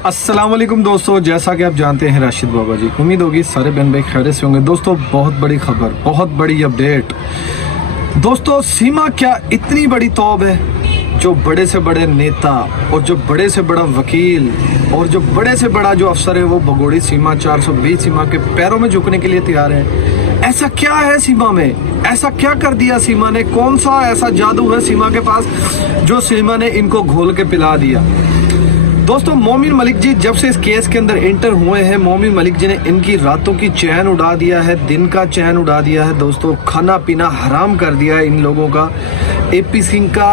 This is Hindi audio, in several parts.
अस्सलाम वालेकुम दोस्तों, जैसा कि आप जानते हैं राशिद बाबा जी, उम्मीद होगी सारे बहन भाई खैरियत से होंगे। दोस्तों बहुत बड़ी खबर, बहुत बड़ी अपडेट। दोस्तों सीमा क्या इतनी बड़ी तौब है, जो बड़े से बड़े नेता और जो बड़े से बड़ा वकील और जो बड़े से बड़ा जो अफसर है वो भगोड़ी सीमा 420 सीमा के पैरों में झुकने के लिए तैयार है। ऐसा क्या है सीमा में, ऐसा क्या कर दिया सीमा ने, कौन सा ऐसा जादू है सीमा के पास जो सीमा ने इनको घोल के पिला दिया। दोस्तों मोमिन मलिक जी जब से इस केस के अंदर एंटर हुए हैं, मोमिन मलिक जी ने इनकी रातों की चैन उड़ा दिया है, दिन का चैन उड़ा दिया है। दोस्तों खाना पीना हराम कर दिया है इन लोगों का, एपी सिंह का,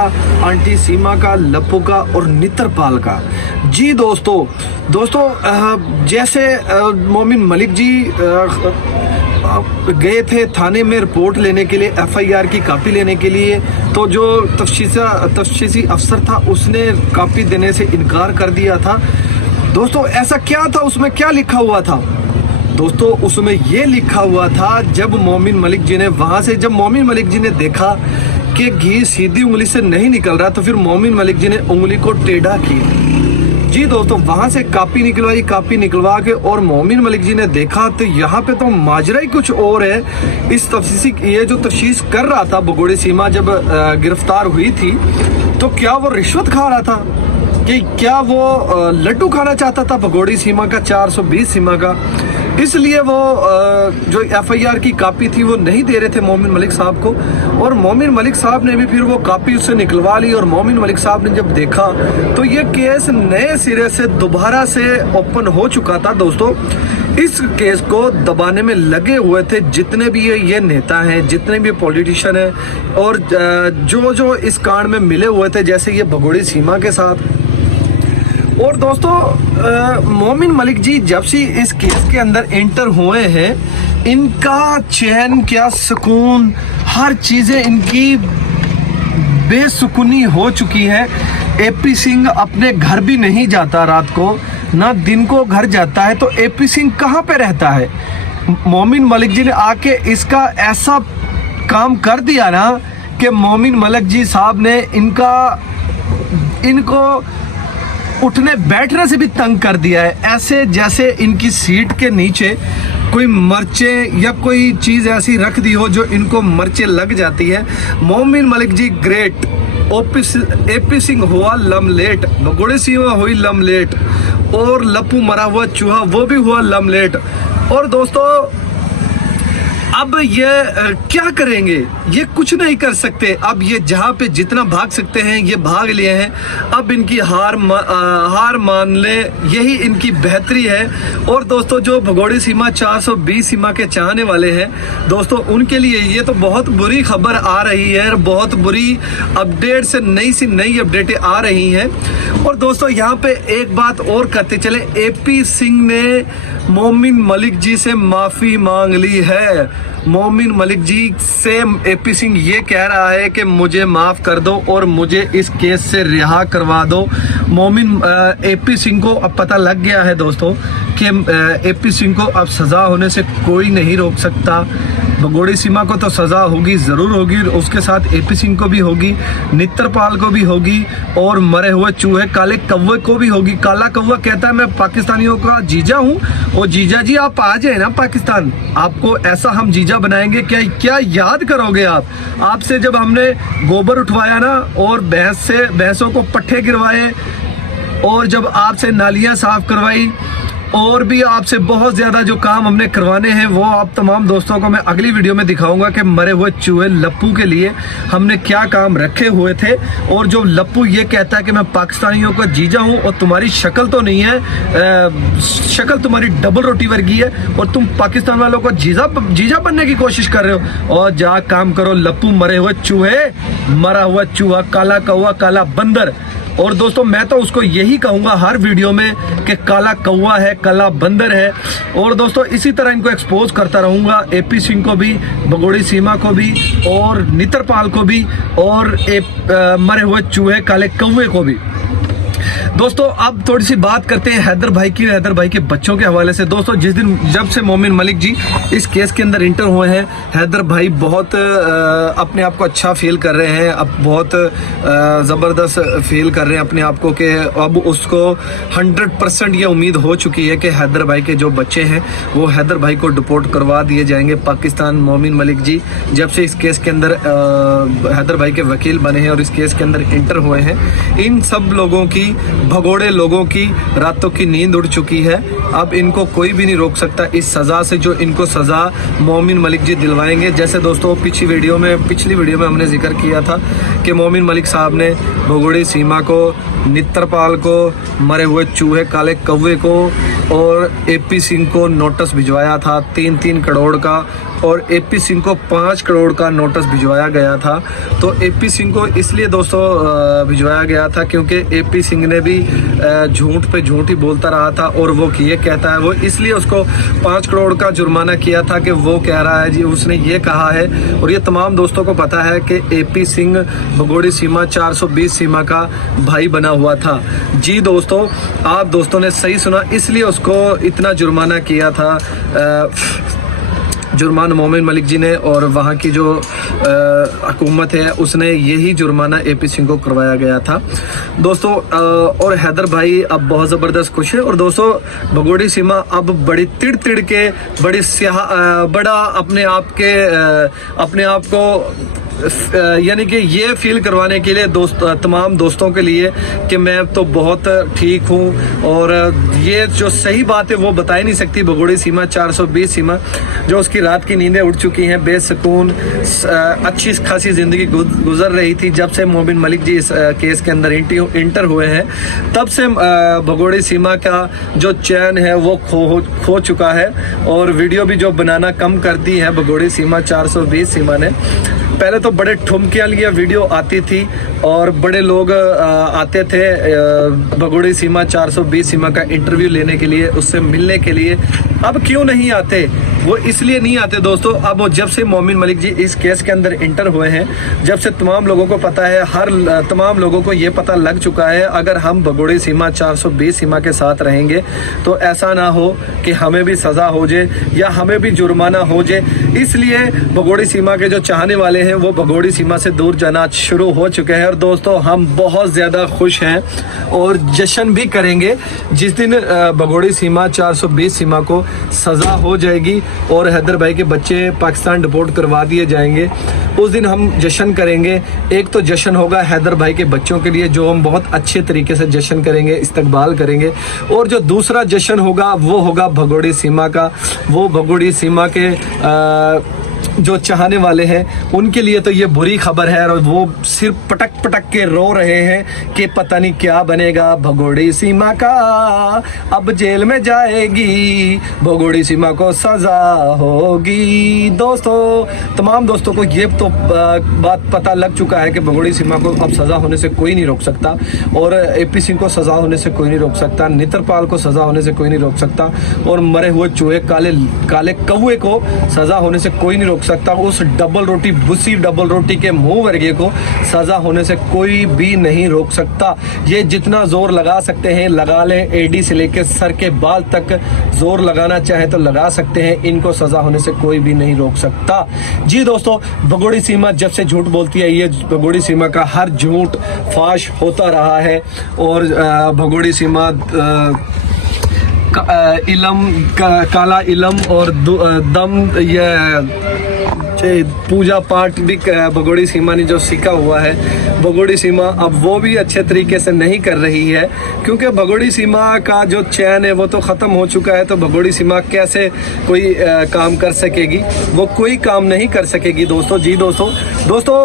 आंटी सीमा का, लप्पू का और नित्रपाल का। जी दोस्तों जैसे मोमिन मलिक जी गए थे थाने में रिपोर्ट लेने के लिए, एफआईआर की कॉपी लेने के लिए, तो जो तफ्तीशी अफसर था उसने कॉपी देने से इनकार कर दिया था। दोस्तों ऐसा क्या था, उसमें क्या लिखा हुआ था? दोस्तों उसमें ये लिखा हुआ था, जब मोमिन मलिक जी ने वहां से, जब मोमिन मलिक जी ने देखा कि घी सीधी उंगली से नहीं निकल रहा, तो फिर मोमिन मलिक जी ने उंगली को टेढ़ा किया। जी दोस्तों वहां से कॉपी निकलवाई, कॉपी निकलवा के और मोमिन मलिक जी ने देखा तो यहाँ पे तो माजरा ही कुछ और है। इस तफ्तीशी, ये जो तफ्तीश कर रहा था भगोड़ी सीमा जब गिरफ्तार हुई थी, तो क्या वो रिश्वत खा रहा था कि क्या वो लड्डू खाना चाहता था भगोड़ी सीमा का, 420 सीमा का? इसलिए वो जो एफआईआर की कॉपी थी वो नहीं दे रहे थे मोमिन मलिक साहब को, और मोमिन मलिक साहब ने भी फिर वो कॉपी उससे निकलवा ली। और मोमिन मलिक साहब ने जब देखा तो ये केस नए सिरे से दोबारा से ओपन हो चुका था। दोस्तों इस केस को दबाने में लगे हुए थे जितने भी ये नेता हैं, जितने भी पॉलिटिशियन हैं, और जो इस कांड में मिले हुए थे, जैसे ये भगोड़ी सीमा के साथ। और दोस्तों मोमिन मलिक जी जब से इस केस के अंदर एंटर हुए हैं, इनका चैन क्या सुकून, हर चीजें इनकी बेसुकूनी हो चुकी है। एपी सिंह अपने घर भी नहीं जाता, रात को ना दिन को घर जाता है, तो एपी सिंह कहाँ पे रहता है? मोमिन मलिक जी ने आके इसका ऐसा काम कर दिया ना कि मोमिन मलिक जी साहब ने इनको उठने बैठने से भी तंग कर दिया है। ऐसे जैसे इनकी सीट के नीचे कोई मर्चे या कोई चीज ऐसी रख दी हो जो इनको मर्चे लग जाती है। मोमिन मलिक जी ग्रेट, एपी सिंह हुआ लमलेट, भगोड़ी सीमा हुई लमलेट, और लप्पू मरा हुआ चूहा वो भी हुआ लमलेट। और दोस्तों अब ये क्या करेंगे? ये कुछ नहीं कर सकते। अब ये जहाँ पे जितना भाग सकते हैं ये भाग लिए हैं। अब इनकी हार मान ले, यही इनकी बेहतरी है। और दोस्तों जो भगोड़ी सीमा 420 सीमा के चाहने वाले हैं दोस्तों, उनके लिए ये तो बहुत बुरी खबर आ रही है, बहुत बुरी अपडेट से नई अपडेटें आ रही हैं। और दोस्तों यहाँ पे एक बात और करते चले, एपी सिंह ने मोमिन मलिक जी से माफी मांग ली है। मोमिन मलिक जी से एपी सिंह ये कह रहा है कि मुझे माफ कर दो और मुझे इस केस से रिहा करवा दो। एपी सिंह को अब पता लग गया है दोस्तों कि एपी सिंह को अब सजा होने से कोई नहीं रोक सकता। भगोड़ी सीमा को तो सजा होगी, जरूर होगी, उसके साथ एपी सिंह को भी होगी, नित्रपाल को भी होगी, और मरे हुए चूहे काले कौवे को भी होगी। काला कौवा कहता है मैं पाकिस्तानियों का जीजा हूँ, और जीजा जी आप आ जाए ना पाकिस्तान, आपको ऐसा हम जीजा बनाएंगे। क्या याद करोगे आप? आपसे जब हमने गोबर उठवाया ना, और भैंसों को पट्ठे गिरवाए, और जब आपसे नालियां साफ करवाई, और भी आपसे बहुत ज्यादा जो काम हमने करवाने हैं, वो आप तमाम दोस्तों को मैं अगली वीडियो में दिखाऊंगा कि मरे हुए चूहे लप्पू के लिए हमने क्या काम रखे हुए थे। और जो लप्पू ये कहता है कि मैं पाकिस्तानियों का जीजा हूं, और तुम्हारी शक्ल तो नहीं है, शक्ल तुम्हारी डबल रोटी वर्गी है, और तुम पाकिस्तान वालों को जीजा बनने की कोशिश कर रहे हो। और जा काम करो लप्पू, मरे हुए चूहे, मरा हुआ चूहा, काला कौवा, काला बंदर। और दोस्तों मैं तो उसको यही कहूंगा हर वीडियो में कि काला कौवा है, काला बंदर है। और दोस्तों इसी तरह इनको एक्सपोज करता रहूंगा, एपी सिंह को भी, भगोड़ी सीमा को भी, और नित्रपाल को भी, और मरे हुए चूहे काले कौवे को भी। दोस्तों अब थोड़ी सी बात करते हैं हैदर भाई की, हैदर भाई के बच्चों के हवाले से। दोस्तों जिस दिन जब से मोमिन मलिक जी इस केस के अंदर इंटर हुए हैं, हैदर भाई बहुत अपने आप को अच्छा फील कर रहे हैं, अब बहुत ज़बरदस्त फील कर रहे हैं अपने आप को कि अब उसको 100% ये उम्मीद हो चुकी है कि हैदर भाई के जो बच्चे हैं वो हैदर भाई को डिपोर्ट करवा दिए जाएंगे पाकिस्तान। मोमिन मलिक जी जब से इस केस के अंदर हैदर भाई के वकील बने हैं और इस केस के अंदर इंटर हुए हैं, इन सब लोगों की, भगोड़े लोगों की रातों की नींद उड़ चुकी है। अब इनको कोई भी नहीं रोक सकता इस सज़ा से जो इनको सज़ा मोमिन मलिक जी दिलवाएंगे। जैसे दोस्तों पिछली वीडियो में हमने जिक्र किया था कि मोमिन मलिक साहब ने भगोड़ी सीमा को, नित्रपाल को, मरे हुए चूहे काले कौवे को और एपी सिंह को नोटिस भिजवाया था 3-3 करोड़ का, और एपी सिंह को 5 करोड़ का नोटिस भिजवाया गया था। तो एपी सिंह को इसलिए दोस्तों भिजवाया गया था क्योंकि एपी सिंह ने भी झूठ पे झूठ ही बोलता रहा था, और वो ये कहता है, वो इसलिए उसको 5 करोड़ का जुर्माना किया था कि वो कह रहा है जी, उसने ये कहा है, और ये तमाम दोस्तों को पता है कि एपी सिंह भगोड़ी सीमा 420 सीमा का भाई बना हुआ था। जी दोस्तों, आप दोस्तों ने सही सुना, इसलिए उसको इतना जुर्माना किया था जुर्माना मोमिन मलिक जी ने, और वहाँ की जो हुकूमत है उसने यही जुर्माना एपी सिंह को करवाया गया था दोस्तों। और हैदर भाई अब बहुत ज़बरदस्त खुश है। और दोस्तों भगोड़ी सीमा अब बड़ी तिड़ के बड़ा अपने आप को यानी कि ये फील करवाने के लिए तमाम दोस्तों के लिए कि मैं तो बहुत ठीक हूँ, और ये जो सही बात है वो बता ही नहीं सकती। भगोड़ी सीमा 420 सीमा जो उसकी रात की नींदें उड़ चुकी हैं, बेसुकून अच्छी खासी ज़िंदगी गुजर रही थी जब से मोमिन मलिक जी इस केस के अंदर इंटर हुए हैं, तब से भगोड़ी सीमा का जो चैन है वो खो चुका है, और वीडियो भी जो बनाना कम कर दी है भगोड़ी सीमा 420 सीमा ने। पहले तो बड़े ठुमकियाँ लिए वीडियो आती थी और बड़े लोग आते थे भगोड़ी सीमा 420 सीमा का इंटरव्यू लेने के लिए, उससे मिलने के लिए। अब क्यों नहीं आते? वो इसलिए नहीं आते दोस्तों, अब जब से मोमिन मलिक जी इस केस के अंदर इंटर हुए हैं, जब से तमाम लोगों को पता है, तमाम लोगों को ये पता लग चुका है, अगर हम भगोड़ी सीमा 420 सीमा के साथ रहेंगे तो ऐसा ना हो कि हमें भी सज़ा हो जाए या हमें भी जुर्माना हो जाए। इसलिए भगोड़ी सीमा के जो चाहने वाले हैं वो भगोड़ी सीमा से दूर जाना शुरू हो चुके हैं। और दोस्तों हम बहुत ज़्यादा खुश हैं और जश्न भी करेंगे जिस दिन भगोड़ी सीमा 420 सीमा को सज़ा हो जाएगी और हैदर भाई के बच्चे पाकिस्तान डिपोर्ट करवा दिए जाएंगे। उस दिन हम जश्न करेंगे। एक तो जश्न होगा हैदर भाई के बच्चों के लिए, जो हम बहुत अच्छे तरीके से जश्न करेंगे, इस्तकबाल करेंगे, और जो दूसरा जश्न होगा वो होगा भगोड़ी सीमा का। वो भगोड़ी सीमा के जो चाहने वाले हैं उनके लिए तो ये बुरी खबर है, और वो सिर्फ पटक के रो रहे हैं कि पता नहीं क्या बनेगा, भगोड़ी सीमा का अब जेल में जाएगी, भगोड़ी सीमा को सज़ा होगी। दोस्तों तमाम दोस्तों को ये तो बात पता लग चुका है कि भगोड़ी सीमा को अब सज़ा होने से कोई नहीं रोक सकता, और एपी सिंह को सज़ा होने से कोई नहीं रोक सकता, नित्रपाल को सज़ा होने से कोई नहीं रोक सकता, और मरे हुए चूहे काले कौवे को सज़ा होने से कोई नहीं रोक सकता। उस बुस्सी डबल रोटी के मुंह वर्गे को सजा होने से कोई भी नहीं रोक सकता। ये जितना जोर लगा सकते हैं लगा लें, एडी से लेकर सर के बाल तक जोर लगाना चाहे तो लगा सकते हैं, इनको सजा होने से कोई भी नहीं रोक सकता। जी दोस्तों, भगोड़ी सीमा जब से झूठ बोलती है, ये भगोड़ी सीमा का हर झूठ फाश होता रहा है, और भगोड़ी सीमा काला इलम और दम, ये पूजा पाठ भी भगोड़ी सीमा ने जो सीखा हुआ है, भगोड़ी सीमा अब वो भी अच्छे तरीके से नहीं कर रही है, क्योंकि भगोड़ी सीमा का जो चैन है वो तो ख़त्म हो चुका है। तो भगोड़ी सीमा कैसे कोई काम कर सकेगी? वो कोई काम नहीं कर सकेगी दोस्तों। जी दोस्तों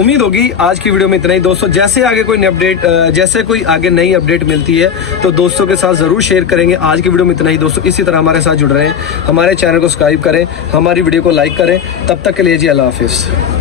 उम्मीद होगी आज की वीडियो में इतना ही दोस्तों। जैसे आगे कोई आगे नई अपडेट मिलती है तो दोस्तों के साथ ज़रूर शेयर करेंगे। आज की वीडियो में इतना ही दोस्तों। इसी तरह हमारे साथ जुड़ रहे हैं, हमारे चैनल को सब्सक्राइब करें, हमारी वीडियो को लाइक करें। तब तक के लिए जी अल्लाह हाफिज़।